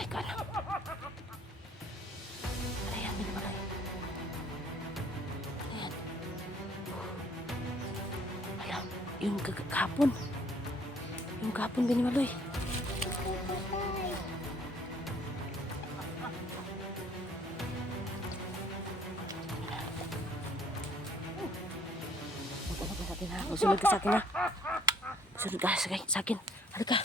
my God. Ayan, binimalay. Ayan. Alam, yung kahapon. Yung kahapon binimaloy. Sunod ka sa akin ha. Sunod ka sa akin. Halika.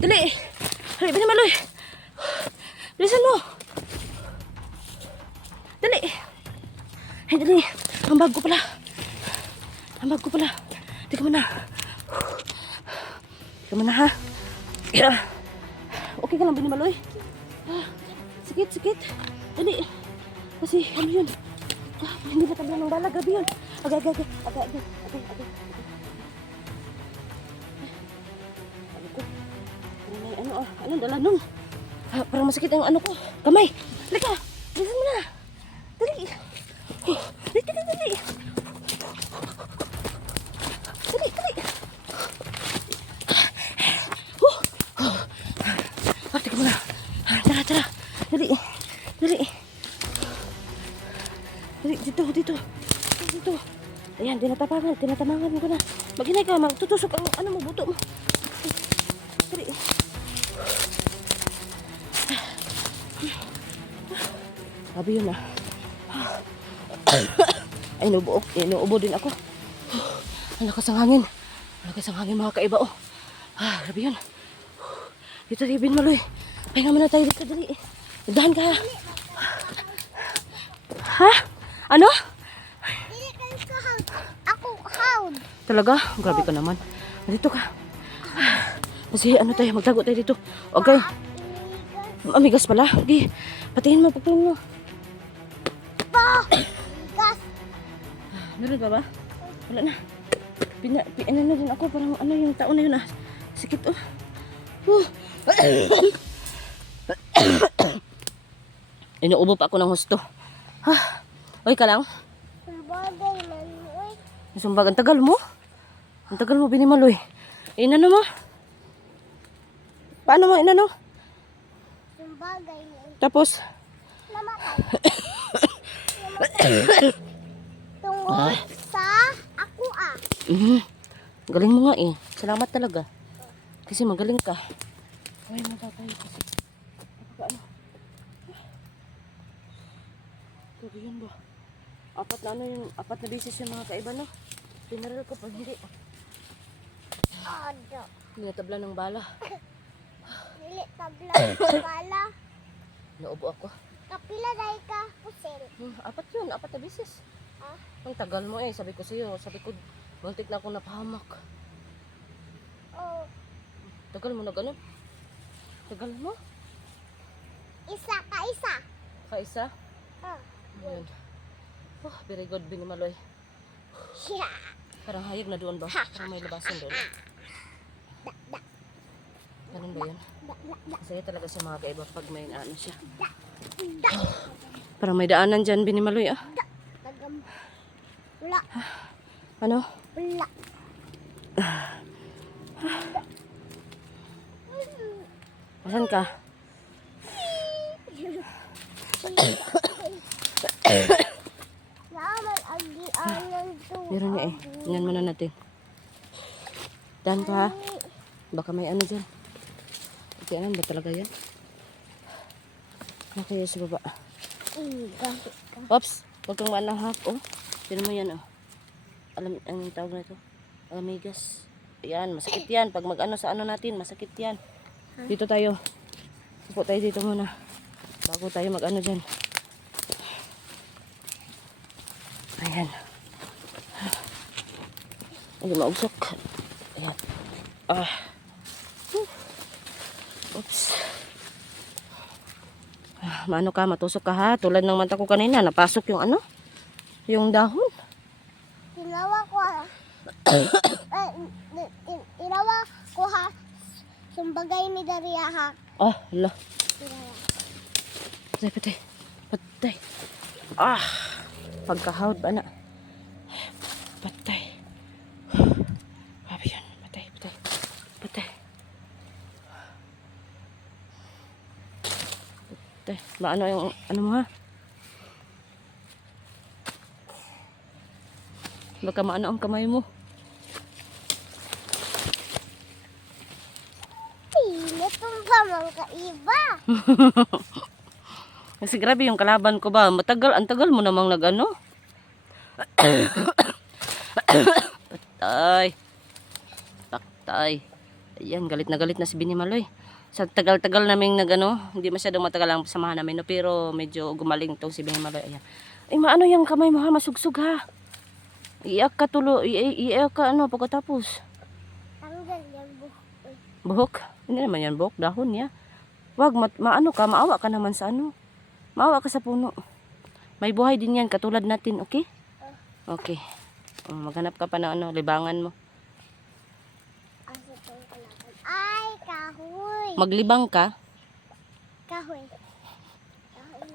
Dali! Dali, binimaloy! Bilisan mo! Dali! Ay, dali! Ang bag ko pala! Ang bag ko pala! Di ka muna! Di ka muna ha! Okay ka lang, binimaloy? Sikit, sikit! Dali! Kasi ano yun? Hindi na tabla ng bala, gabi yun! Agay! Ano dala nung? Parang masakit ang ano ko. Kamay. Halika. Bilisan mo na. Dali. Dali. Teka muna. Tara. Dali. Dito. Ayan, tinatamangan mo ko na. Maghinay ka, magtutusok ang ano mo, buto mo. Dali. Sabi yun ah. Ay, inuubo din ako. Ang lakas ng hangin. Mga kaiba oh. Sabi yun. Dito rin, binimaloy. Pahinga muna tayo dito, dali. Dahan ka. Ha? Ano? Ako, hound. Talaga? Grabe ka naman. Dito ka. Kasi ano tayo, magtago tayo dito. Okay. Amigas pala. Okay. Patingin mo. Gas. Meron ba? Wala na. Ano na din ako. Parang ano yung taon na yun ah. Sikit oh. Inuubo pa ako ng husto. Oy ka lang. Sumbagay man, uy. Sumbag, ang tagal mo. Binimaloy. Inano mo? Paano mo inano? Sumbagay man. Tapos? Namatay. Tungkol sa ako ah. Galing mo nga eh. Salamat talaga. Kasi magaling ka. Ay, matatay kasi. Ano? Grabe yun ba? Apat na beses yung mga kaiba no? Pinaral ko pag hindi. Ano? Hindi natabla ng bala. Dili tabla ng bala. Naubo ako. Kapila dahil ka, pusil. Apat na beses. Ah? Ang tagal mo eh. Sabi ko muntik na akong napahamak. Oh, Tagal mo na ganun. Tagal mo? isa. Kaisa? Ah. Ayun. Very good, binimaloy. Yeah. Parang hayag na doon ba? Parang may labasan doon. Ganun ba yun? Masaya talaga sa mga kaiba pag may ano siya. Parang may daanan dyan, binimaloy ah. Tagam. Wala. Ano? Wala. Asan ka? Naman ang di ano natin. Dahan pa ha. Baka may ano dyan. Diyan ba talaga yan? Ano kaya sa baba? Gahit ka. Oops! Huwag kang manahak. Oh, tinan mo yan oh. Alam, ang tawag na ito? Alamigas. Ayan, masakit yan. Pag mag-ano sa ano natin, masakit yan. Dito tayo. Upo tayo dito muna. Bago tayo mag-ano dyan. Ayan. Ay, mausok. Ayan. Ah. Oops. Ah, maano ka, matusok ka ha. Tulad ng mata ko kanina, napasok yung ano? Yung dahon. Tinawa ko ha. Tinawa ko ha. Sumbagay ni Daria ha. Oh, hala. Tinawa. Patay, patay. Patay. Ah. Pagkahawd ba na? Patay. Grabe yun. Patay, patay. Patay. Patay. Maano yung, ano mo ha? Baka maano ang kamay mo. Pilit pa mga kaiba. Kasi grabe yung kalaban ko ba. Matagal, ang tagal mo namang nag-ano. Patay. Taktay. Ayan, galit na si Binimaloy. Sa tagal-tagal naming nag-ano, hindi masyadong matagal ang samahan namin, no? Pero medyo gumaling tong si Binimaloy. Ayan. Ay, maano yung kamay mo ha? Masugsug ha. Iiyak ka tulo. Iiyak ka ano pagkatapos. Tanggal yung buhok. Buhok? Hindi naman yan buhok. Dahon niya. Wag, maano ka. Maawa ka naman sa ano. Maawa ka sa puno. May buhay din yan. Katulad natin. Okay? Okay. Maghanap ka pa na ano, libangan mo. Asa itong kalaban? Ay, kahoy. Maglibang ka. Kahoy.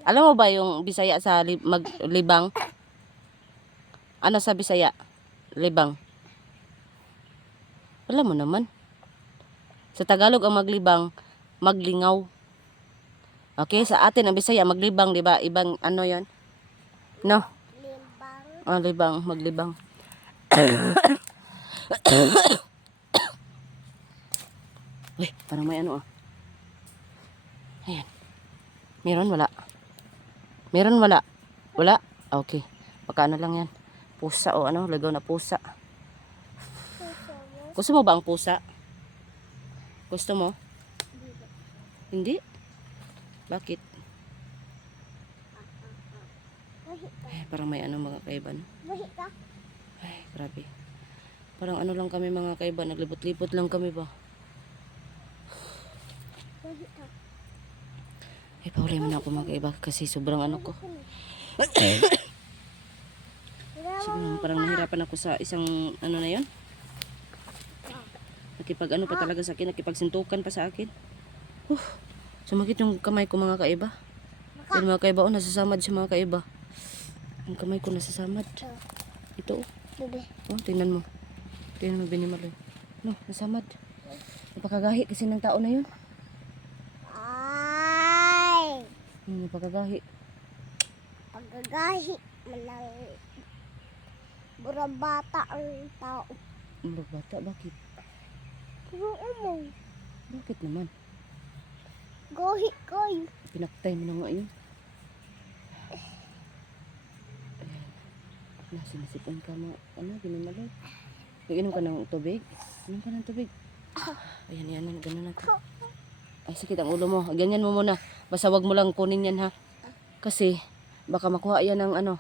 Alam mo ba yung Bisaya sa maglibang? Ano sa Bisaya? Libang. Alam mo naman. Sa Tagalog ang maglibang, maglingaw. Okay, sa atin ang Bisaya maglibang, 'di ba? Ibang ano 'yon? No. Limbang. Ah, libang, maglibang. Uy, parang may ano ah. Ayan. Meron wala? Meron wala? Wala? Okay. Baka ano lang yan. Pusa o ano, lagaw na pusa. Gusto mo ba ang pusa? Gusto mo? Hindi? Bakit? Buhi ka. Ay, parang may ano mga kaiba, no? Buhi ka. Ay, grabe. Parang ano lang kami mga kaiba, naglibot-libot lang kami ba? Buhi ka. Ay, pauli mo na ako mga kaiba kasi sobrang ano ko. Siguro parang nahirapan ako sa isang ano na yon. Nakipag ano pa talaga sa akin, nakipagsintukan pa sa akin. Sumakit yung kamay ko mga kaiba. Pero mga kaiba, oh, nasasamad siya mga kaiba. Ang kamay ko nasasamad. Ito, oh. Bebe. Oh, tingnan mo. Tingnan mo, Binimaloy. No, nasamad. Napakagahi kasi ng tao na yun. Ay. Napakagahi. Pagagahi. Malang. Burang bata ang tao. Ang bata, bakit? Pero umong. Bakit naman? Gahi kayo. Pinaktay mo na nga yun. Ayan. Sinasipan ka mo. Ano, Binimaloy? Nag-inom ka ng tubig? Inom ka ng tubig. Ayan, yan, ganun natin. Ay, sakit ang ulo mo. Ganyan mo muna. Basta wag mo lang kunin yan ha. Kasi, baka makuha yan ng ano,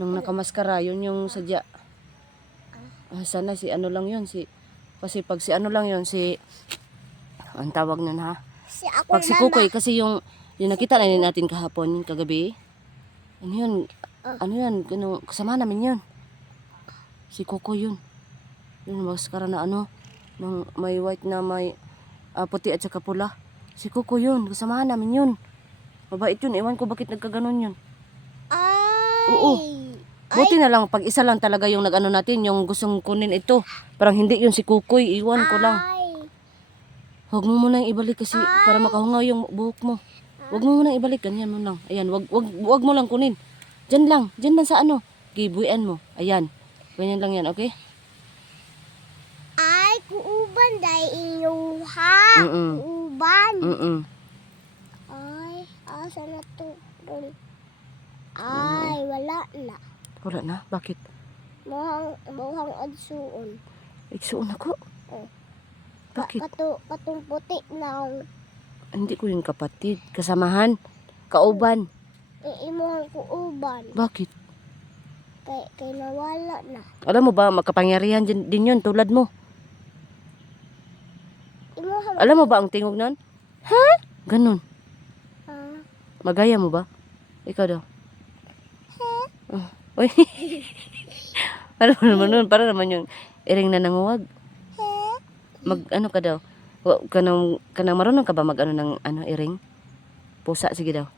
nung nakamaskara. Yun yung sadya. Sana si ano lang yun. Kasi pag si ano lang yun, ang tawag nun ha. Si ako Pag si Kukoy, kasi yung nakita na natin kahapon, yung kagabi. Ano yun? Ano yan? Kasama namin yun. Si Kukoy yun. Yun, maskara na ano. Nung may white na may puti at saka pula. Si Kukoy yun. Kasama namin yun. Mabait yun. Ewan ko bakit nagkaganon yun. Ay. Oo. Buti na lang, pag isa lang talaga yung nag-ano natin, yung gustong kunin ito. Parang hindi yun si Kukoy. Iwan ko lang. Ay. Huwag mo munang ibalik kasi para makahungaw yung buhok mo. Huwag mo munang ibalik. Ganyan mo lang. Ayan, wag mo lang kunin. Diyan lang sa ano. Gibuyan mo. Ayan. Ganyan lang yan, okay? day inyuha. Mm-mm. Uban. Mm-mm. Ay, asa na to? Ay, wala na. Wala na? Bakit? Muhang adsuon. Igsuon ako. Oh. Bakit? Katong puti na Hindi ko yung kapatid. Kasamahan. Kauban. iimuhang ko uban. Bakit? Kay nawala na. Alam mo ba, makapangyarihan din yun tulad mo. Imuhang Alam mo ba ang tingog nun? Ha? Ganun. Magaya mo ba? Ikaw daw. Oh. Uy. Alam mo naman nun, para naman yung iring na nanguwag. Ano ka daw? Kanang marunong ka ba mag ano ng iring? Pusa, sige daw.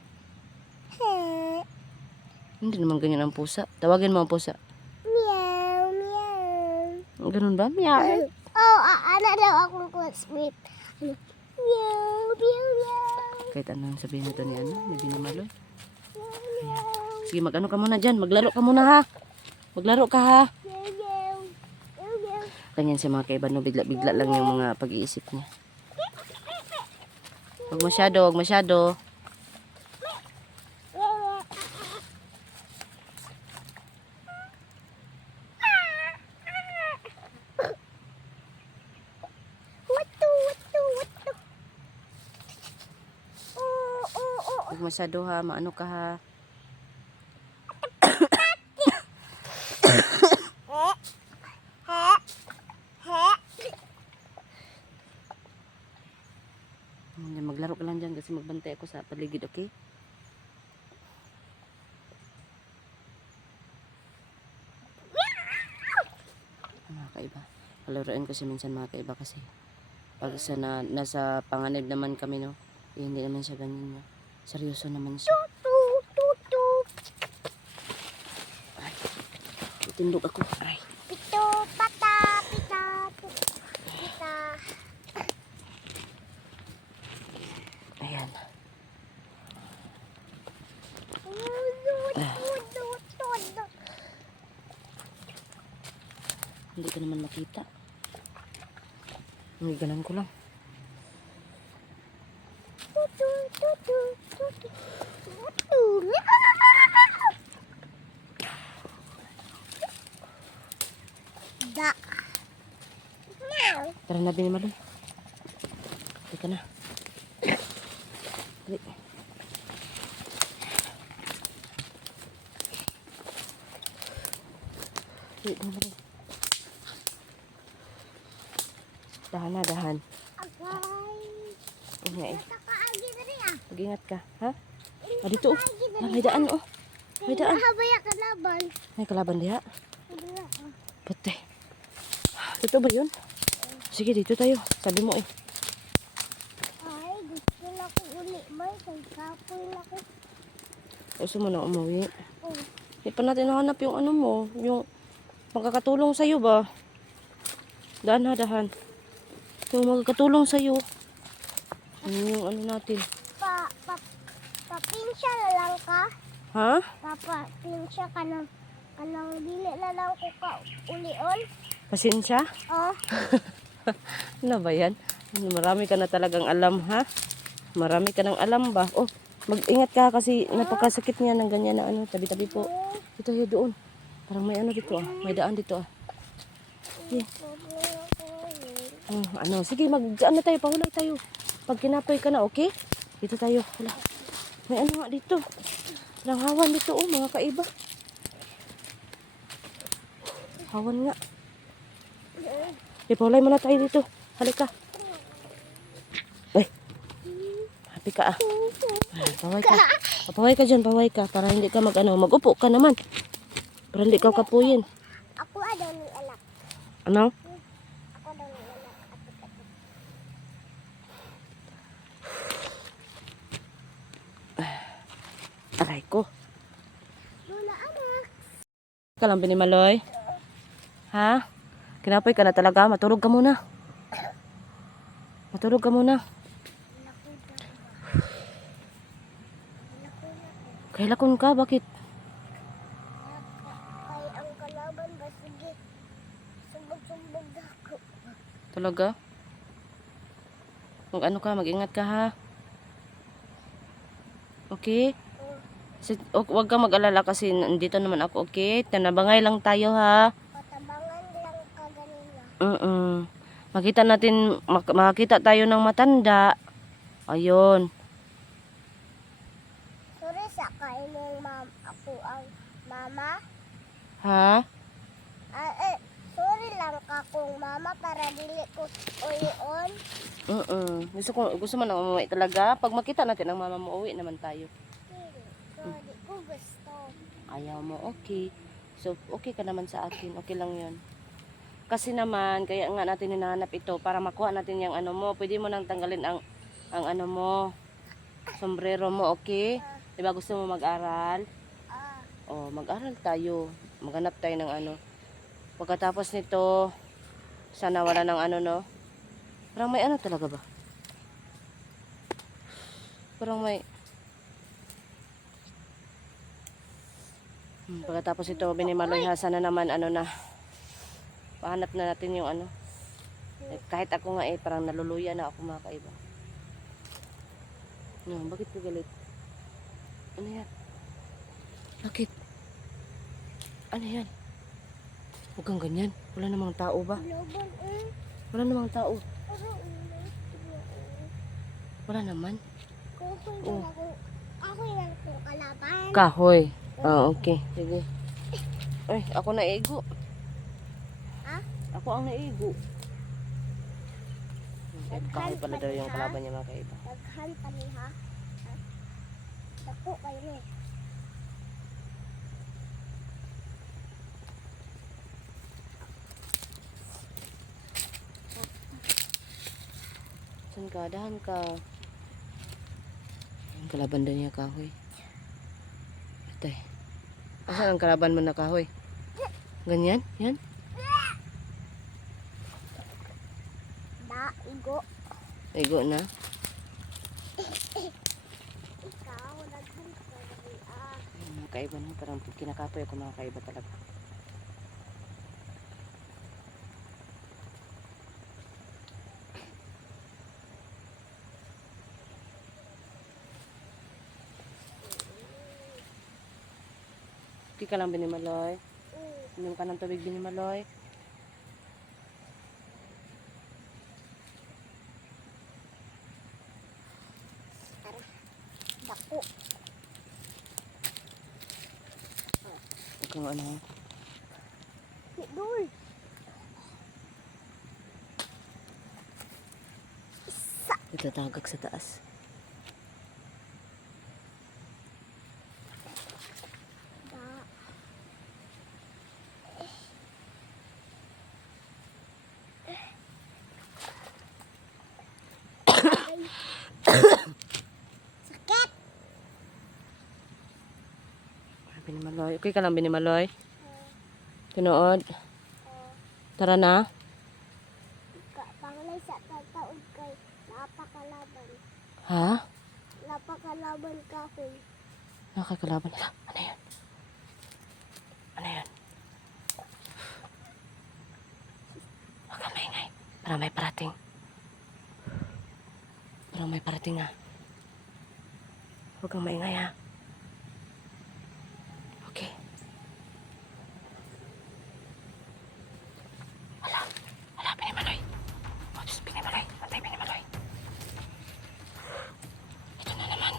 Hindi naman ganyan ang pusa. Tawagin mo ang pusa. meow, meow. Ganun ba? Meow. Oh, ana daw akong classmate. Ano? Meow, meow, meow. Kahit anong sabihin nito ni ni Binamaloy. Meow, meow. Sige, mag-ano ka muna dyan. Maglaro ka muna ha. Maglaro ka ha. Meow, meow. Meow, meow. Ganyan si mga kaiba, no? Bigla-bigla lang yung mga pag-iisip niya. Huwag masyado, huwag masyado. Watu, watu, watu. Oh, oh, oh. Huwag masyado ha. Maano ka ha. Maglaro ka lang dyan kasi magbantay ako sa paligid, okay? Mga kaiba. Palaruin ko siya minsan mga kaiba kasi pag nasa panganib naman kami, no? Eh, hindi naman siya ganyan, no? Seryoso naman siya. Ay, itindog ako. Ay. Pito, pata, pita, pita. Ayan. Hindi ka naman makita. Hindi ganan ko lang. Da. Tara na, Binamaloy. Teka na. Dali. Dali, Binamaloy. Dahan na, dahan. Agay. Nga eh. Nakaagi na rin ah. Mag-ingat ka, ha? Ah, dito oh. Ah, may daan oh. May daan. Nahabaya ka laban. May kalaban diha. Pati. Dito ba yun? Sige, dito tayo. Sabi mo eh. Ay, gusto na ko uli. May kapoy na ko. Gusto mo na umuwi. Oh. Hindi pa natin nahanap yung ano mo. Yung magkakatulong sa'yo ba? Dahan ha, dahan. Yung magkakatulong sa'yo. Yung ano natin. Papinsya na lang ka. Ha? Papinsya ka ng dili na lang ko ka ulion. Pasensya? Oh. Ano ba yan? Marami ka na talagang alam, ha? Marami ka ng alam ba? Oh, mag-ingat ka kasi napakasakit niya ng ganyan na ano. Tabi-tabi po. Dito tayo doon. Parang may ano dito ah. May daan dito ah. Sige. Ano, sige, ano tayo, pahulay tayo. Pag kinapay ka na, okay? Dito tayo. Wala. May ano nga dito. Parang hawan dito, oh, mga kaiba. Hawan nga. Pahulay muna tayo dito. Halika. Ay. Happy ka ah. Paway ka. Paway ka dyan, paway ka. Para hindi ka mag-upo ka naman. Para hindi ka kapuyin. Ako daw ni anak. Ano? Ako daw ni anak. Aray ko. Lula anak. Ka lang, Binamaloy. Ha? Kinapay ka na talaga. Matulog ka muna. Matulog ka muna. Kailakon ka? Bakit? Kay ang kalaban ba sige. Sumbog-sumbog ako. Talaga? Mag-ano ka, mag-ingat ka ha. Okay? Huwag kang mag-alala kasi nandito naman ako, okay? Tanabangay lang tayo ha. Patabangan lang ka ganina. Makita natin, makita tayo ng matanda. Ayun. Sorry sa kainong ako ang mama. Ha? Sorry lang ka kung mama para dili ko ulion. Gusto mo na umuwi talaga? Pag makita natin ang mama mo, uwi naman tayo. Sorry ko gusto. Ayaw mo, okay. So, okay ka naman sa akin. Okay lang yun. Kasi naman, kaya nga natin hinahanap ito para makuha natin yung ano mo. Pwede mo nang tanggalin ang ano mo, sombrero mo, okay? Diba gusto mo mag-aral? Oh, mag-aral tayo. Maghanap tayo ng ano. Pagkatapos nito, sana wala ng ano, no? Parang may ano talaga ba? Parang may... Pagkatapos ito, Binimaloy ha, sana naman ano na. Pahanap na natin yung ano. Kahit ako nga parang naluluya na ako mga kaiba. No, bakit ko galit? Ano yan? Bakit? Ano yan? Huwag kang ganyan. Wala namang tao ba? Loban Wala namang tao. Wala naman. Oh. Ako lang kung kalaban. Kahoy. Ah, okay. Sige. Ay, ako naigo. Ha? Ako ang naigo. Kahoy pala daw yung kalaban niya mga kaiba. Daghan pa niya. Dako kayo eh. Saan ka? Dahan ka. Yung kalaban daw niya kahoy. Atay. Asan ang kalaban mo na kahoy? Ganyan? Yan? Igo. Igo na. Ikaw, daghan ka ah. Mga kaiba na. Parang kinakapoy ako mga kaiba talaga. Okay ka lang, Binimaloy. Inom ka ng tubig, Binimaloy. Dako. Huwag kang ano. Dul. Ito tagak sa taas. Sakit. Binimaloy. Okay ka lang, Binimaloy. Tinood. Tara na. Pangalay sa tataod kay napakalaban. Ha? Napakalaban ka ko. Nakakalaban nila. Ano yan? Ano yan? Huwag kang maingay. Parang may parating. Parang may parating ha. Huwag kang maingay ha. Okay. Hala, Binimaloy. Oops, Binimaloy. Antay, Binimaloy. Ito na naman.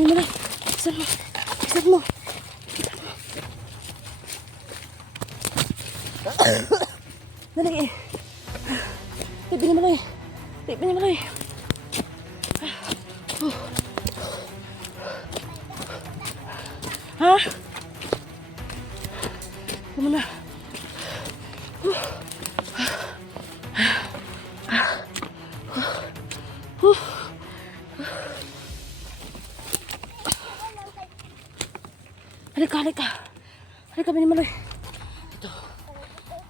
Binimaloy. Bisan mo. Bisan mo. Dali. Binimaloy. Binimaloy. Ha? Come na. Halika, halika. Halika, Binimaloy. Ito.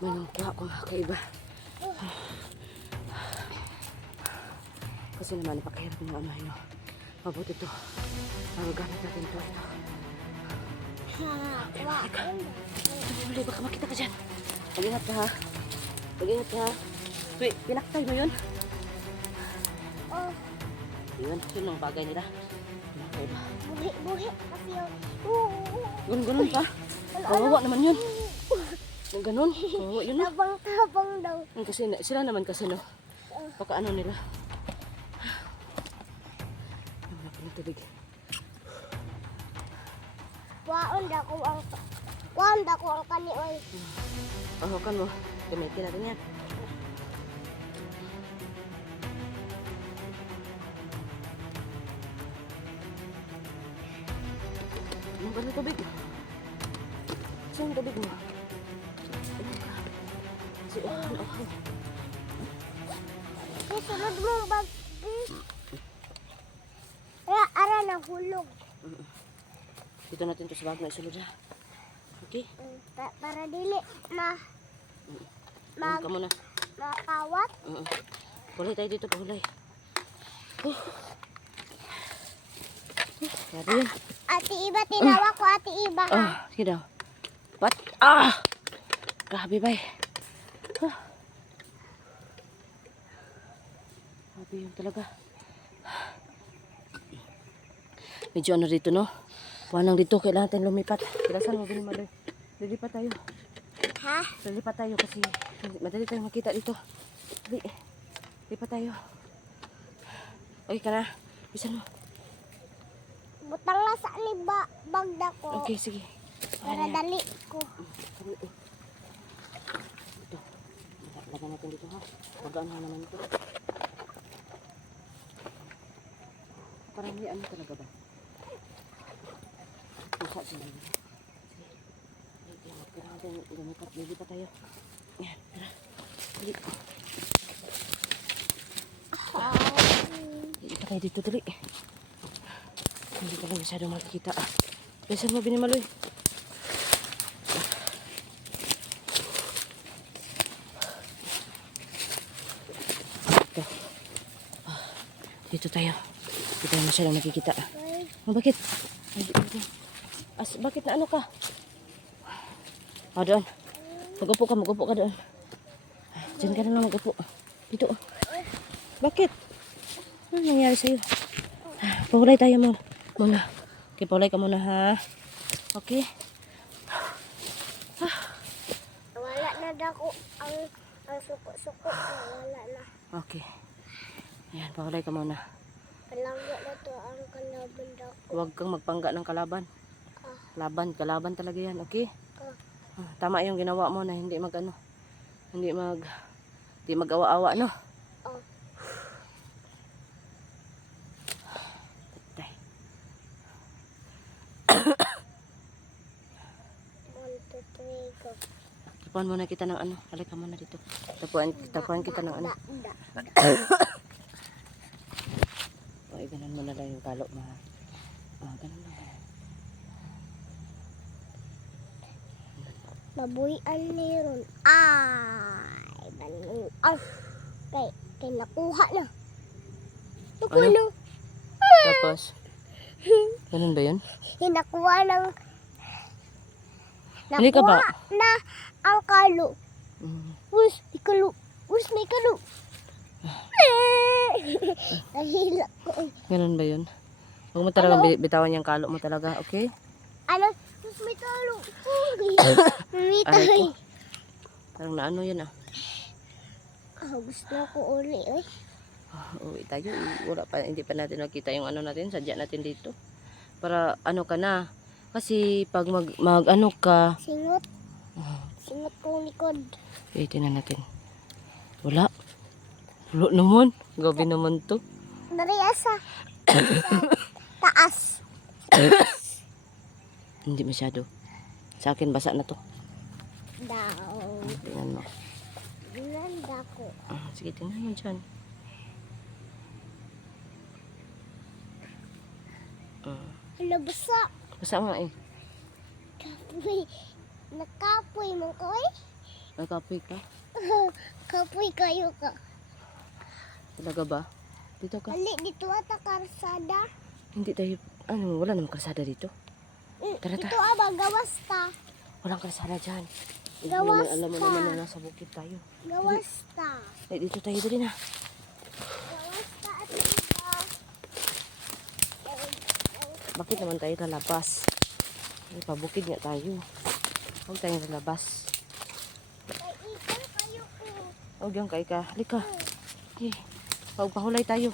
May nangkuha ko mga kaiba. Kasi naman, napakahirap ng ano yun. Mabuti ito. Magagamit natin ito. Ito. Halika. Ito, Binimaloy. Baka makita ka dyan. Mag-ingat ka, ha? Mag-ingat ka, ha? Wait, pinaktay mo yun? Oh, Yun ang bagay nila. Mga kaiba. buhi. Kasi yung... Ganun pa. Kawawa naman yun. Yung ganun. Kawawa yun, no? Tabang daw. Kasi sila naman kasi, no? Baka ano nila. Wala pa ng tubig. Waon da ko ang kani oy. Kan mo. Gamitin natin yan. Ano ba ng tubig? Saan yung tubig mo? Ano? Sunod mo bag. Ara na hulog. Dito natin to sa bag na isulod, ha? Okay? Para dili Ka muna. makawat. Pahulay tayo dito, pahulay. Grabe yun. Ate Iba, tinawa ko Ate Iba ha. Sige daw. What? Grabe ba eh. Grabe yun talaga. Medyo ano dito, no? Wanang dito, kailangan natin lumipat. Kailangan mo Binimaloy. Lilipat tayo. Ha? Lilipat tayo kasi madali tayong makita dito. Dali. Lipat tayo. Okay ka na? Bisan mo. Butang na sa ni bagda ko. Okay, sige. Para dali ko. Ito. Lagyan natin dito, ha? Magaan na naman ito. Parang may ano talaga ba? Pusa sila. Kailangan natin lumipat. Lilipat tayo. Yan, tara. Dali. Lilipat tayo dito, dali. Hindi ka lang masyadong makikita, Bisan mo, Binimaloy. Ito. Dito tayo. Hindi tayo masyadong nakikita, bakit? Bakit na ano ka? Doon. Mag-upo ka doon. Diyan ka na lang mag-upo. Dito. Bakit? Ano nangyari sa'yo? Pahulay tayo muna. Okay, pahulay ka muna, ha? Okay? Wala na dako ang suko-suko. Wala na. Okay. Ayan, pahulay ka muna. Palangga na to ang kalaban dako. Huwag kang magpangga ng kalaban. Kalaban talaga yan, okay? Tama yung ginawa mo na hindi mag-awa-awa, no? Tay. 1, 2, 3, go. Tapuan muna kita ng ano. Halika muna dito. Tapuan kita ng ano. Okay, ganun muna lang yung kalo mo, ha? Ganun lang. Mabuhian ni ron. Ay, banong. Kay nakuha na. Ano? Tapos, ganun ba yun? Nakuha ng... Hindi ka ba? Nakuha na ang kalo. May kalo. Nahila ko. Ganun ba yun? Huwag mo talaga bitawan yung kalo mo talaga, okay? Ano? May kalo. May Aray ko. tayo. Parang naano yun, Gusto ko uli, eh. Uwi tayo. Wala pa, hindi pa natin nakita yung ano natin. Sadya natin dito. Para ano ka na. Kasi pag mag ano ka, Singot. Singot kong likod. okay, tingnan natin. Wala. Wala naman. Gabi naman to. Dari asa. Taas. Hindi masyado. Sa akin basa na to. Daw. Tingnan mo. Ginanda ko. Sige, tingnan mo dyan. Hala, basa. Basa nga eh. Kapoy. Nakapoy mo ko eh. Nagkapoy ka. Kapoy kayo ka. Talaga ba? Dito ka. Hali, dito ata karsada. Hindi tayo, wala namang kalsada dito. Tara, Dito tara. aba, gawas ta. Walang kalsada dyan. Gawas Alam mo ka. naman na nasa bukid tayo. Gawas ta. Dito tayo dali na. Gawas ta at dito. Bakit naman tayo lalabas? Ay, pabukid nga tayo. Huwag tayong lalabas. Kay ikon kayo ko. Huwag yung kay ka. Halika. Okay. Pahulay tayo.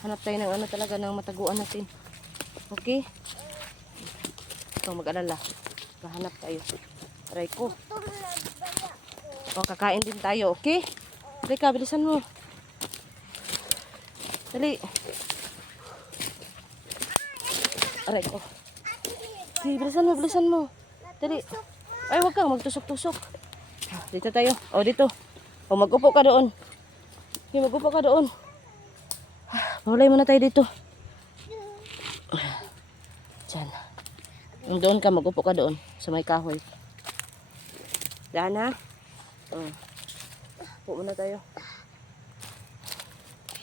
Hanap tayo ng ano talaga ng mataguan natin. Okay? Ikaw mag-alala. Kahanap tayo. Aray ko. Gutom na bala ko. O, kakain din tayo. Okay? Halika, bilisan mo. Dali. Aray ko. Okay, bilisan mo. Dali. Ay, wag kang magtusok-tusok. Dito tayo. O, dito. O, mag-upo ka doon. Okay, mag-upo ka doon. Pahulay muna tayo dito. Diyan. Yung doon ka, mag-upo ka doon. Sa may kahoy. Diyan ha. Upo muna tayo.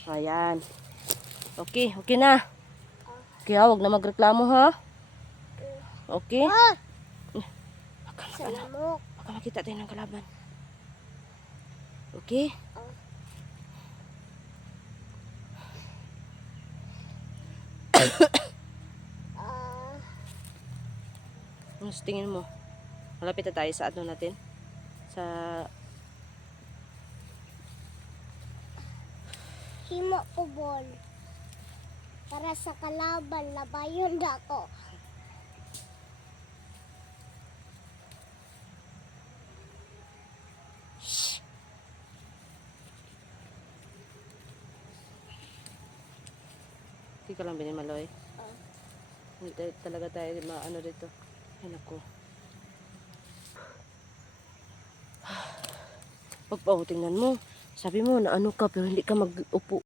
Ayan. Okay, okay na. Okay ha, huwag na magreklamo ha. Okay? Ah! Baka Salamok. makita tayo ng kalaban. Okay? Ano sa tingin mo? Malapit na tayo sa ano natin? Sa... Himo ko ball. Para sa kalaban, labayon ako. Hindi ka lang binimaloy. Hindi talaga tayo maano dito. Ay naku. Pagpahutingan mo. Sabi mo na ano ka pero hindi ka mag-upo.